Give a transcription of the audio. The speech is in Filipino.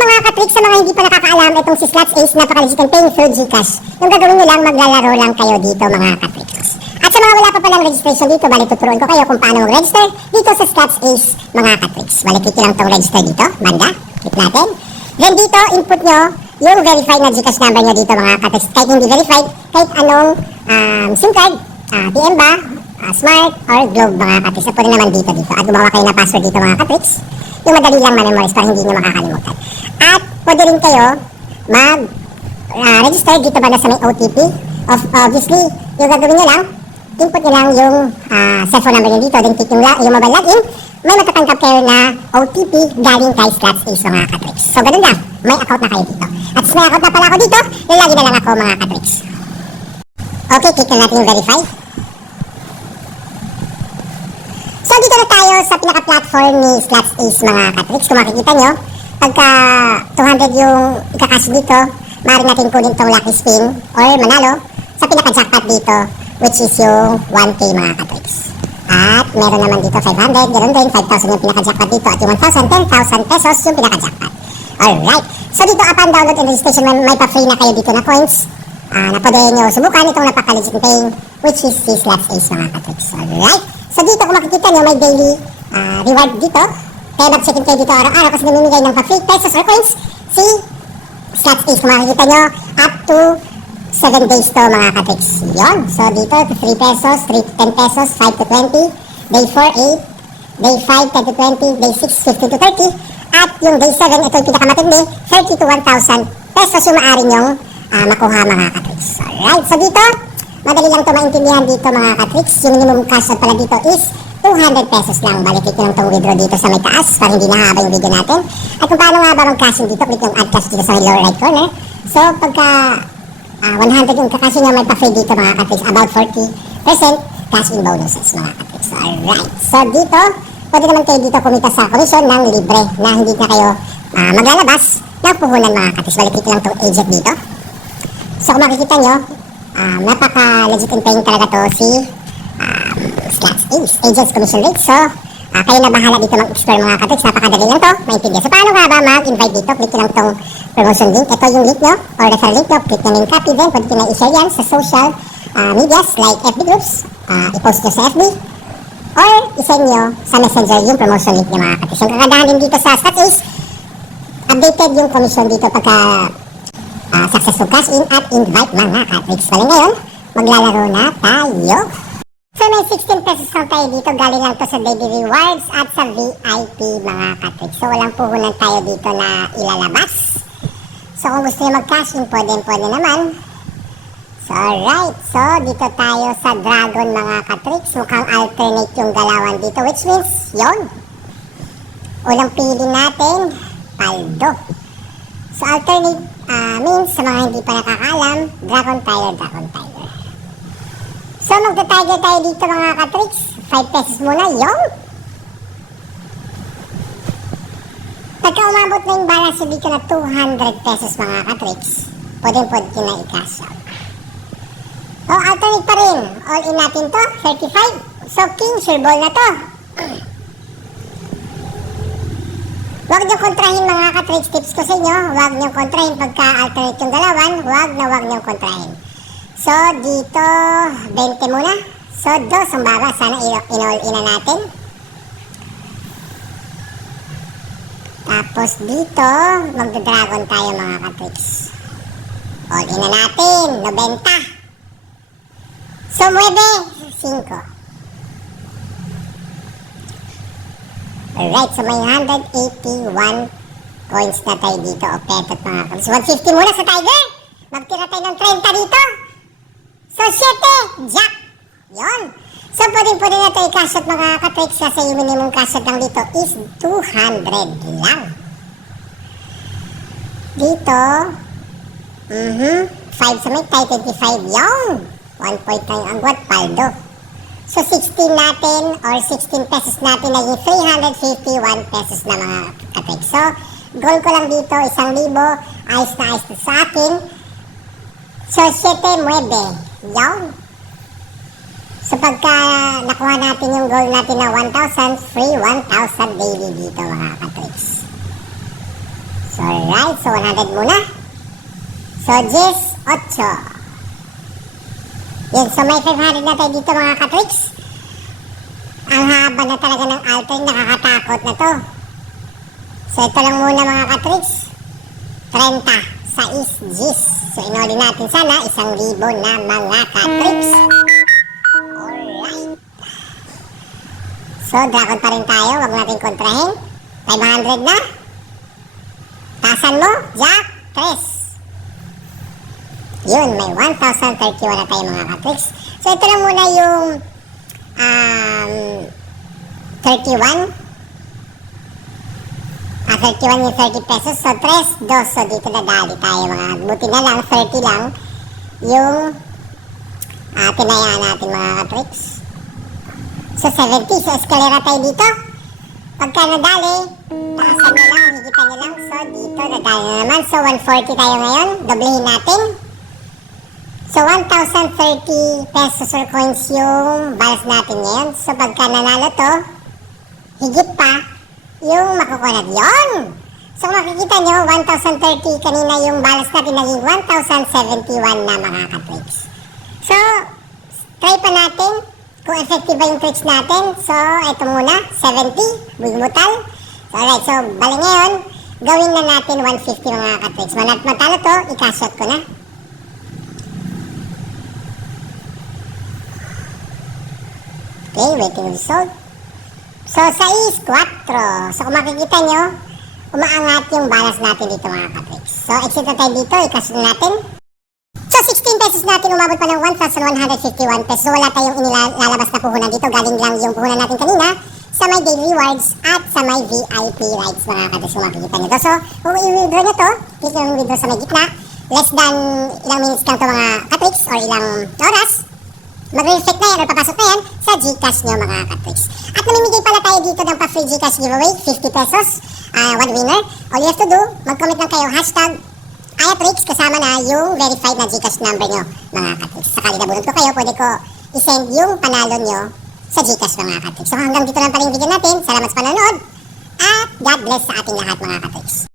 mga katricks, sa mga hindi pa nakakaalam, itong si Slots Ace, napaka-legit and paying through Gcash. Yung gagawin nyo lang, maglalaro lang kayo dito mga katricks. At sa mga wala pa palang registration dito, bali tuturuan ko kayo kung paano mag-register dito sa Slots Ace mga katricks. Bali click lang itong register dito, banda, click natin. Then dito, input nyo yung verified na Gcash number nyo dito mga katricks. Kahit hindi verified, kahit anong SIM card, TM ba, Smart or Globe mga katricks. At pwede naman dito. At gumawa kayo na password dito mga katricks. Yung madali lang ma-memorize para hindi nyo makakalimutan. At pwede rin kayo mag-register dito ba na sa may OTP. Obviously, yung gagawin nyo lang, input nyo lang yung cellphone number nyo dito, then click yung mobile login, may matatanggap kayo na OTP galing kay Slots Ace mga katricks. So, ganun lang. May account na kayo dito. At may account na pala ako dito, lalagi na lang ako mga katricks. Okay, click na natin yung verify. So, dito na tayo sa pinaka-platform ni Slots Ace mga katricks. Kung makikita nyo, pagka 200 yung ikakash dito, maaari natin kunin itong lucky spin or manalo sa pinaka-jackpot dito, which is yung 1K mga katricks. At meron naman dito 500, ganoon din, 5,000 yung pinaka-jackpot dito at yung 1,000, 10,000 pesos yung pinaka-jackpot. Alright. So, dito upon download and registration, may pa-free na kayo dito na coins na pwede nyo subukan itong napaka-legit paying, which is si Slots Ace mga katricks. Alright. So dito kung makikita nyo may daily reward dito. Kaya mag-check-in kayo dito araw-araw kasi namimigay ng pa-free pesos or coins si Slots Ace. Kung makikita nyo up to 7 days to mga katricks. Yun. So dito 3 pesos, 3 to 10 pesos, 5 to 20, day 4, 8, day 5, 10 to 20, day 6, 15 to 30, at yung day 7, ito yung pinakamatindi, 30 to 1,000 pesos yung maaari nyong makuha mga katricks. Alright. So dito, madali lang ito maintindihan dito mga katricks. Yung minimum cash pala dito is 200 pesos lang. Balikin ko lang itong withdraw dito sa may taas para hindi nahaba yung video natin. At kung paano nga ba mag-cashing dito, click yung add cash dito sa lower right corner. So pagka 100 yung kakashin nyo, may pa-free dito mga katricks. About 40% cash in bonuses mga katricks. Alright. So dito, pwede naman kayo dito kumita sa commission ng libre na hindi na kayo maglalabas ng puhunan mga katricks. Balikin ko lang itong agent dito. So kung makikita nyo, napaka-legit and paying talaga to si Slots Ace, Agents Commission Rate. So, kayo na bahala dito mag-explore mga katricks. Napakadali lang to, maintindihan. So, paano nga ba mag-invite dito? Click lang itong promotion link. Ito yung link nyo, or referral link nyo. Click nyo yung copy, then pwede nyo na i-share yan sa social medias like FB groups. I-post nyo sa FB, or i-send nyo sa messenger yung promotion link nyo mga katricks. Yung kagandahan din dito sa Slots Ace, updated yung commission dito pagka successful cash in at invite mga katricks. Bali ngayon, maglalaro na tayo. So may 16 pesos lang tayo dito. Galing lang to sa daily rewards at sa VIP mga katricks. So walang puhunan tayo dito na ilalabas. So kung gusto nyo mag-cash in, pwede naman. So alright. So dito tayo sa Dragon mga katricks. Mukhang alternate yung galawan dito, which means yon. Unang pili natin, Paldo. So alternate means sa mga hindi pa nakakaalam, Dragon Tiger. So magta-tiger tayo dito mga katricks. 5 pesos muna, yung pagka umabot na yung balance dito na 200 pesos mga katricks, pwede na i-cash out. O alternate pa rin, all in natin to, 35. So king, sure ball na to. Huwag nyo kontrahin mga katricks, tips ko sa inyo. Huwag nyo kontrahin pagka alternate yung galawan. Huwag nyo kontrahin. So dito 20 muna. So 2 ang baba. Sana in-all in na natin. Tapos dito magda-dragon tayo mga katricks. All in na natin 90. So 9 5. Alright, so may 181 coins na tayo dito o petot mga katricks. 150 muna sa Tiger. Magtira tayo ng 30 dito. So 7 Jack. Yon. So pwede na ito i-cash out mga katricks kasi yung minimum cash out lang dito is 200 lang. Dito 5 sa may tayo 25 yung 1 point na yung agwat Paldo. So 16 natin or 16 pesos natin naging 351 pesos na mga katricks. So goal ko lang dito 1,000. Ayos na sa akin. So 7-9 yon. So pagka nakuha natin yung goal natin na 1,000, free 1,000 daily dito mga katricks. So, alright. So, 100 muna. So, 18. Yun. So, may 500 na tayo dito mga katricks. Ang haba na talaga ng altering. Nakakatakot na to. So, ito lang muna mga katricks. 30 sa is-gis. So, inuli natin sana 1,000 na mga katricks. Alright. So, dragon pa rin tayo. Huwag natin kontrahin. 500 na. Tasan mo, Jack, 3. Yun, may 1,031 na tayo mga katricks. So, ito lang muna yung 31. 31 yung 30 pesos. So, 3, 2. So, dito nadali tayo mga. Buti na lang, 30 lang yung tinayaan natin mga katricks. So, 70. So, escalera tayo dito. Pagka nadali, taasan nyo lang, higitan nyo lang. So, dito nadali na naman. So, 140 tayo ngayon. Doblehin natin. So, 1,030 pesos or coins yung balance natin ngayon. So, pagka nanalo to, higit pa yung makukuha natin. Yun! So, makikita nyo, 1,030 kanina yung balance natin naging 1,071 na mga ka-tricks. So, try pa natin kung effective ba yung tricks natin. So, ito muna, 70, bigmutal. So, alright, so, bali ngayon, gawin na natin 150 mga ka-tricks. Matalo to, ikashot ko na. Okay, waiting result. So, 6, 4. So, kung makikita nyo, umaangat yung balance natin dito mga ka-tricks. So, exit na tayo dito, ikashot na natin. So, 16 pesos natin, umabot pa ng 1,151 pesos. So, wala tayong inilalabas na puhunan dito. Galing lang yung puhunan natin kanina sa may daily rewards at sa may VIP rights mga ka-tricks. Kung makikita nyo to. So, kung i-withdraw nyo to, click yung withdraw sa may gitna. Less than ilang minutes lang to mga ka-tricks or ilang oras. Mag-reflect na yan or papasok na yan sa Gcash nyo mga ka-tricks. At namimigay pala tayo dito ng pa-free Gcash giveaway, 50 pesos, one winner. All you have to do, mag-comment lang kayo, hashtag Ayatricks, kasama na yung verified na Gcash number nyo mga ka-tricks. Sakali nabunod ko kayo, pwede ko isend yung panalo nyo sa Gcash mga ka-tricks. So hanggang dito lang pala yung video natin. Salamat sa panonood at God bless sa ating lahat mga ka-tricks.